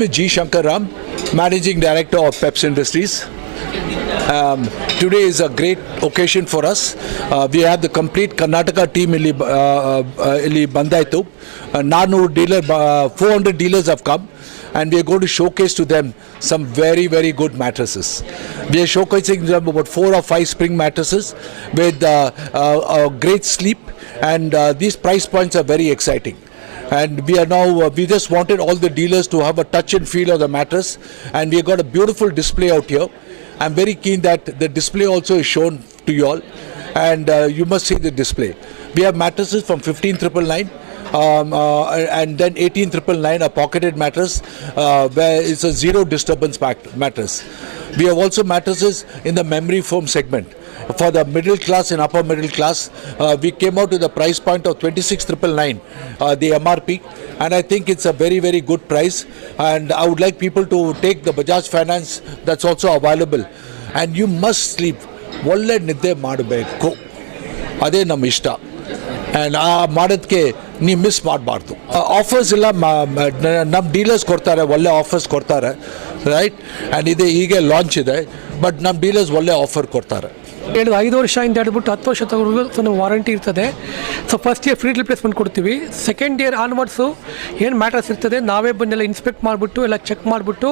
with G. Shankar Ram, Managing Director of PEPS Industries. Um, today is a great occasion for us. Uh, we have the complete Karnataka team in uh, Bandaitu. Uh, Nano uh, dealer, uh, 400 dealers have come and we are going to showcase to them some very, very good mattresses. We are showcasing them about four or five spring mattresses with uh, uh, great sleep and these price points are very exciting and we are now uh, we just wanted all the dealers to have a touch and feel of the mattress. And we have got a beautiful display out here. I'm very keen that the display also is shown to you all. And uh, you must see the display. We have mattresses from 15999 um, uh, and then 18999 a pocketed mattress uh, where it's a zero disturbance mat- mattress. We have also mattresses in the memory foam segment for the middle class and upper middle class, uh, we came out with a price point of 26,999, uh, the MRP, and I think it's a very, very good price. And I would like people to take the Bajaj Finance that's also available. And you must sleep. ಒಳ್ಳೆ ನಿದ್ದೆ ಮಾಡಬೇಕು ಅದೇ ನಮ್ಮ ಇಷ್ಟ and ಆ ಮಾಡೋದಕ್ಕೆ ನೀವು miss ಮಾಡಬಾರ್ದು ಆಫರ್ಸ್ ಎಲ್ಲ ನಮ್ಮ ಡೀಲರ್ಸ್ ಕೊಡ್ತಾರೆ ಒಳ್ಳೆ ಆಫರ್ಸ್ ಕೊಡ್ತಾರೆ ರೈಟ್ ಆ್ಯಂಡ್ ಇದೆ ಹೀಗೆ ಲಾಂಚ್ ಇದೆ ಬಟ್ ನಮ್ಮ ಡೀಲರ್ಸ್ ಒಳ್ಳೆ ಆಫರ್ ಕೊಡ್ತಾರೆ ಹೇಳಿದ ಐದು ವರ್ಷ ವರ್ಷದಿಂದ ಹಿಡಿದ್ಬಿಟ್ಟು ಹತ್ತು ವರ್ಷ ತಗೊಂಡು ವಾರಂಟಿ ಇರ್ತದೆ. So first year free replacement ಕೊಡ್ತೀವಿ. ಸೆಕೆಂಡ್ ಇಯರ್ ಆನ್ವರ್ಡ್ಸು ಏನು ಮ್ಯಾಟ್ರಸ್ ಇರ್ತದೆ, ನಾವೇ ಬಂದೆಲ್ಲ ಇನ್ಸ್ಪೆಕ್ಟ್ ಮಾಡಿಬಿಟ್ಟು, ಎಲ್ಲ ಚೆಕ್ ಮಾಡಿಬಿಟ್ಟು,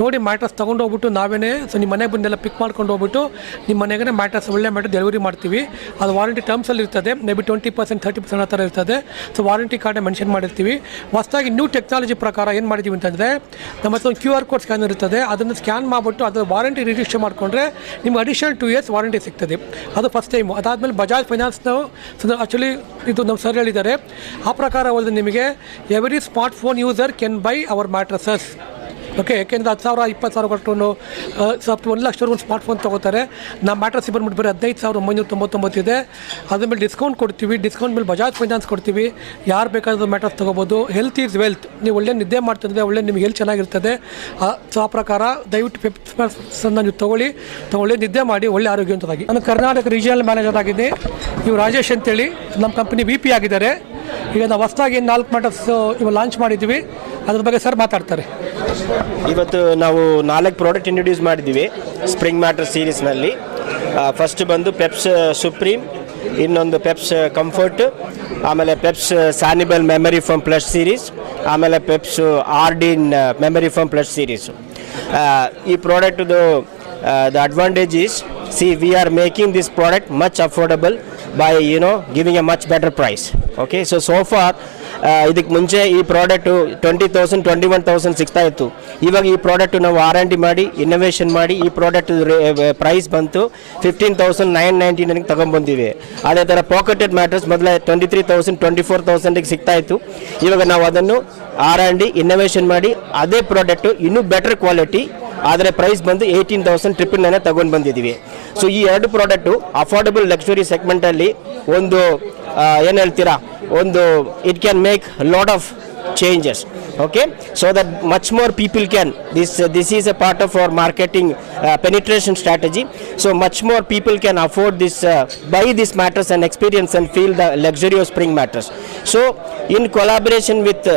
ನೋಡಿ ಮ್ಯಾಟ್ರಸ್ ತೊಗೊಂಡು ಹೋಗ್ಬಿಟ್ಟು ನಾವೇ ಸೊ ನಿಮ್ಮ ಮನೆಗೆ ಬಂದೆಲ್ಲ ಪಿಕ್ ಮಾಡ್ಕೊಂಡು ಹೋಗ್ಬಿಟ್ಟು ನಿಮ್ಮ ಮನೆಗೇ ಮ್ಯಾಟ್ರಸ್ ಒಳ್ಳೆ ಮ್ಯಾಟ್ರ್ ಡೆಲಿವರಿ ಮಾಡ್ತೀವಿ. ಅದು ವಾರಂಟಿ ಟರ್ಮ್ಸಲ್ಲಿ ಇರ್ತದೆ. Maybe twenty percent thirty percent ಆ ಥರ ಇರ್ತದೆ. ಸೊ ವಾರಂಟಿ ಕಾರ್ಡ್ ಮೆನ್ಷನ್ ಮಾಡಿರ್ತೀವಿ. ಹೊಸದಾಗಿ ನ್ಯೂ ಟೆಕ್ನಾಲಜಿ ಪ್ರಕಾರ ಏನು ಮಾಡಿದ್ದೀವಿ ಅಂತಂದರೆ, ನಮ್ಮ ಹತ್ರ ಒಂದು ಕ್ಯೂ ಆರ್ ಕೋಡ್ ಸ್ಕ್ಯಾನ್ ಇರ್ತದೆ. ಅದನ್ನು ಸ್ಕ್ಯಾನ್ ಮಾಡಿಬಿಟ್ಟು, ಅದರ ವಾರಂಟಿ ರಿಜಿಸ್ಟರ್ ಮಾಡಿಕೊಂಡ್ರೆ, ನಿಮ್ಗೆ ಅಡಿಷನಲ್ ಟು ಇಯರ್ಸ್ ವಾರಂಟಿ ಸಿಗ್ತದೆ. ಅದು ಫಸ್ಟ್ ಟೈಮು ಅದಾದಮೇಲೆ ಬಜಾಜ್ ಫೈನಾನ್ಸ್ನ ಆ್ಯಕ್ಚುಲಿ ಇದು ನಮ್ಮ ಸರ್ ಹೇಳಿದ್ದಾರೆ. ಆ ಪ್ರಕಾರ ನಿಮಗೆ every smart phone user can buy our mattresses okay ಯಾಕೆಂದರೆ ಹತ್ತು ಸಾವಿರ, ಇಪ್ಪತ್ತು ಸಾವಿರ ಕೊಟ್ಟು ಸ್ವಲ್ಪ ಒಂದು ಲಕ್ಷವರೆಗೂ ಒಂದು ಸ್ಮಾರ್ಟ್ ಫೋನ್ ತೊಗೋತಾರೆ. ನಮ್ಮ ಮ್ಯಾಟ್ರಸ್ ಬಂದ್ಬಿಟ್ಟು ಬೇರೆ ಹದಿನೈದು ಸಾವಿರ ಒಂಬೈನೂರ ತೊಂಬತ್ತೊಂಬತ್ತಿದೆ ಅದ್ರ ಮೇಲೆ ಡಿಸ್ಕೌಂಟ್ ಕೊಡ್ತೀವಿ. ಡಿಸ್ಕೌಂಟ್ ಮೇಲೆ ಬಜಾಜ್ ಫೈನಾನ್ಸ್ ಕೊಡ್ತೀವಿ. ಯಾರು ಬೇಕಾದ್ರೂ ಮ್ಯಾಟ್ರಸ್ ತೊಗೋಬೋದು. ಹೆಲ್ತ್ ಈಸ್ ವೆಲ್ತ್ ನೀವು ಒಳ್ಳೆ ನಿದ್ದೆ ಮಾಡ್ತಿದ್ರೆ ಒಳ್ಳೆ ನಿಮ್ಗೆ ಹೆಲ್ತ್ ಚೆನ್ನಾಗಿರ್ತದೆ. ಸೊ ಆ ಪ್ರಕಾರ ದಯವಿಟ್ಟು ಪೆಪ್ಸನ್ನು ನೀವು ತೊಗೊಳ್ಳಿ. ಒಳ್ಳೆ ನಿದ್ದೆ ಮಾಡಿ, ಒಳ್ಳೆ ಆರೋಗ್ಯವಂತರಾಗಿ. ನಾನು ಕರ್ನಾಟಕ ರೀಜನಲ್ ಮ್ಯಾನೇಜರ್ ಆಗಿದ್ದೀನಿ. ನೀವು ರಾಜೇಶ್ ಅಂತೇಳಿ. ನಮ್ಮ ಕಂಪನಿ ವಿ ಪಿ ಆಗಿದ್ದಾರೆ. ಈಗ ನಾವು ಹೊಸದಾಗಿ ನಾಲ್ಕು ಮೆಟರ್ಸ್ ಇವಾಗ ಲಾಂಚ್ ಮಾಡಿದ್ದೀವಿ. ಅದ್ರ ಬಗ್ಗೆ ಸರ್ ಮಾತಾಡ್ತಾರೆ. ಇವತ್ತು ನಾವು ನಾಲ್ಕು ಪ್ರಾಡಕ್ಟ್ ಇಂಟ್ರೊಡ್ಯೂಸ್ ಮಾಡಿದ್ದೀವಿ ಸ್ಪ್ರಿಂಗ್ ಮ್ಯಾಟರ್ ಸೀರೀಸ್ನಲ್ಲಿ ಫಸ್ಟ್ ಬಂದು ಪೆಪ್ಸ್ ಸುಪ್ರೀಮ್ ಇನ್ನೊಂದು ಪೆಪ್ಸ್ ಕಂಫರ್ಟ್ ಆಮೇಲೆ Peps Sanibel memory foam plus series ಆಮೇಲೆ Peps Arden memory foam plus series ಈ ಪ್ರಾಡಕ್ಟ್ದು the advantage is see we are making this product much affordable by you know giving a much better price okay so so for ಇದಕ್ಕೆ ಮುಂಚೆ ಈ product twenty thousand twenty one thousand ಸಿಗ್ತಾ ಇತ್ತು. ಇವಾಗ ಈ product ನಾವು warranty ಮಾಡಿ innovation ಮಾಡಿ, ಈ ಪ್ರಾಡಕ್ಟ್ ಪ್ರೈಸ್ ಬಂತು ಫಿಫ್ಟೀನ್ ತೌಸಂಡ್ ನೈನ್ ನೈಂಟಿ ನನಗೆ ತಗೊಂಡ್ಬಂದಿವಿ ಅದೇ ಥರ ಪಾಕೆಟೆಡ್ ಮ್ಯಾಟ್ರಸ್ ಮೊದಲೇ twenty three thousand twenty four ತೌಸಂಡಿಗೆ ಸಿಗ್ತಾ ಇತ್ತು. ಇವಾಗ ನಾವು ಅದನ್ನು ಆರ್ ಆ್ಯಂಡ್ ಡಿ ಇನ್ನೋವೇಷನ್ ಮಾಡಿ, ಅದೇ ಪ್ರಾಡಕ್ಟು ಇನ್ನೂ ಬೆಟರ್ ಕ್ವಾಲಿಟಿ ಆದರೆ ಪ್ರೈಸ್ ಬಂದು ಏಯ್ಟೀನ್ ತೌಸಂಡ್ ಟ್ರಿಪಲ್ ನೈನ್ ತಗೊಂಡು ಬಂದಿದ್ದೀವಿ ಸೊ ಈ ಎರಡು ಪ್ರಾಡಕ್ಟು ಅಫೋರ್ಡೆಬಲ್ ಲಕ್ಸುರಿ ಸೆಗ್ಮೆಂಟಲ್ಲಿ ಒಂದು ಏನು ಹೇಳ್ತೀರಾ? ಒಂದು it can make lot of changes okay so that much more people can this this is a part of our marketing penetration strategy so much more people can afford this by this mattress and experience and feel the luxury of spring mattress so in collaboration with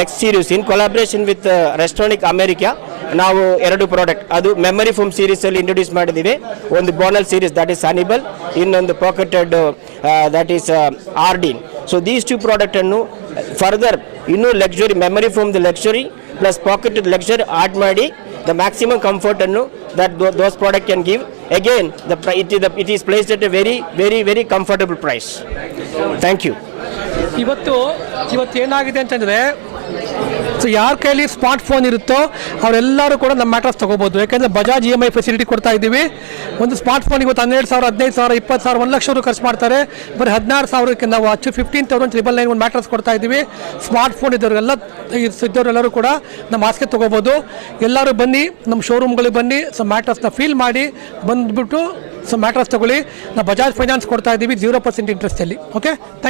next series in collaboration with Restonic America ನಾವು ಎರಡು product ಅದು memory foam ಸೀರೀಸಲ್ಲಿ introduce ಮಾಡಿದ್ದೀವಿ. ಒಂದು Bonnell series that is Sanibel ಇನ್ನೊಂದು pocketed that is Arden so these two ಪ್ರಾಡಕ್ಟನ್ನು further ಇನ್ನೂ luxury memory foam the luxury plus pocket luxury add ಮಾಡಿ the maximum ಕಂಫರ್ಟನ್ನು that those product can give again the it is it is place at a very very very comfortable price thank you ಇವತ್ತು ಇವತ್ತು ಏನಾಗಿದೆ ಅಂತಂದರೆ so ಯಾರ ಕೈಲಿ smart phone ಇರುತ್ತೋ ಅವರೆಲ್ಲರೂ ಕೂಡ ನಮ್ಮ ಮ್ಯಾಟ್ರಸ್ ತೊಗೋಬೋದು. ಯಾಕಂದ್ರೆ Bajaj E M I facility ಕೊಡ್ತಾ ಇದ್ದೀವಿ. ಒಂದು ಸ್ಮಾರ್ಟ್ ಫೋನ್ ಇವತ್ತು ಹನ್ನೆರಡು ಸಾವಿರ, ಹದಿನೈದು ಸಾವಿರ, ಇಪ್ಪತ್ತು ಸಾವಿರ, ಒಂದು ಲಕ್ಷ ಖರ್ಚು ಮಾಡ್ತಾರೆ. ಬರೀ ಹದಿನಾರು ಸಾವಿರಕ್ಕೆ ನಾವು ಅಚ್ಚು ಫಿಫ್ಟೀನ್ ತೌಸಂಡ್ ತ್ರಿಬಲ್ ನೈನ್ ಒಂದು ಮ್ಯಾಟ್ರಸ್ ಕೊಡ್ತಾ ಇದ್ದೀವಿ. ಸ್ಮಾರ್ಟ್ ಫೋನ್ ಇದ್ದವರೆಲ್ಲ ಇದ್ದವರೆಲ್ಲರೂ ಕೂಡ ನಮ್ಮ ಆಸ್ಕೆ ತೊಗೋಬೋದು. ಎಲ್ಲರೂ ಬನ್ನಿ, ನಮ್ಮ ಶೋರೂಮ್ಗಳಿಗೆ ಬನ್ನಿ ಸೊ ಮ್ಯಾಟ್ರಸ್ನ ಫೀಲ್ ಮಾಡಿ, ಬಂದುಬಿಟ್ಟು ಸೊ ಮ್ಯಾಟ್ರಸ್ ತೊಗೊಳ್ಳಿ. ನಾವು ಬಜಾಜ್ ಫೈನಾನ್ಸ್ ಕೊಡ್ತಾ ಇದ್ದೀವಿ ಜೀರೋ ಪರ್ಸೆಂಟ್ ಇಂಟ್ರೆಸ್ಟಲ್ಲಿ ಓಕೆ ಥ್ಯಾಂಕ್ ಯು